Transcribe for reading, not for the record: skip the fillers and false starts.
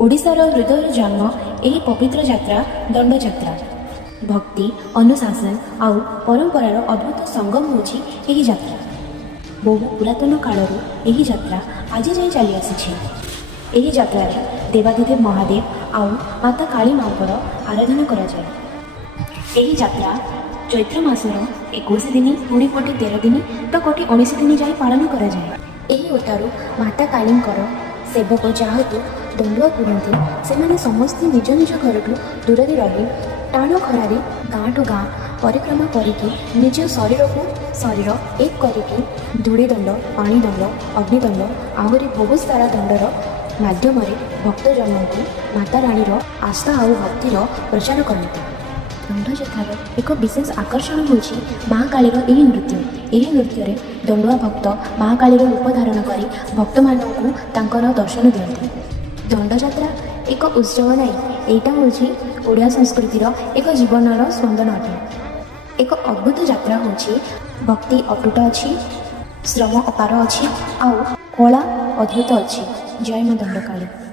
ओडिशार हृदय जन्म यही पवित्र यात्रा दंडयात्रा। भक्ति अनुशासन आउ परंपरार अद्भुत संगम होछि एही यात्रा। बहु पुरातन कालरू एही यात्रा आज जाए चली आसी। एही यात्रा देवादिदेव महादेव आउ माता काली माँकर आराधना करा जाए। एही यात्रा चैत्र मासर 21 दिन पुणी कोटी 13 दिन तो कोटी 19 दिन जाए पालन करा जाए। एही ओटारू माता कालींकर सेवक जहाँकु दंडुआ कहते से समस्ते निज निज घर दूर रही टाण खरारे गाँ टू गाँ परिक्रमा करके निज शरीर को शरीर एक करके धूड़ी दंड पानी दंड अग्निदंड आहरी बहुत सारा दंडर माध्यम भक्तजन को माता रानीर आस्था और भक्तिर प्रचार करते। दंडयात्रार एक विशेष आकर्षण होछि महाकालीर यही नृत्य। यही नृत्य दंडुआ भक्त महाकालीर रूप धारण कर भक्त मानू तांकर दर्शन दियंती। दंडयात्रा एक उत्सव नहीं, एटा होछि ओडिया संस्कृतिर एक जीवनर स्पंदन अटे। एक अद्भुत यात्रा होछि भक्ति अटूट अच्छी, श्रम अपार अच्छी, आउ कला अद्भुत अच्छी। जय मां दंडकाली।